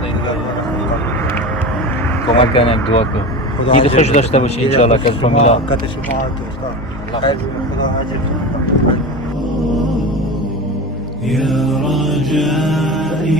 سعید کمک کنه دعا کن عید خوش داشته باشی انشالله که از فامیلا وقت شما دوستان خیر خدا حاجت يا رجائي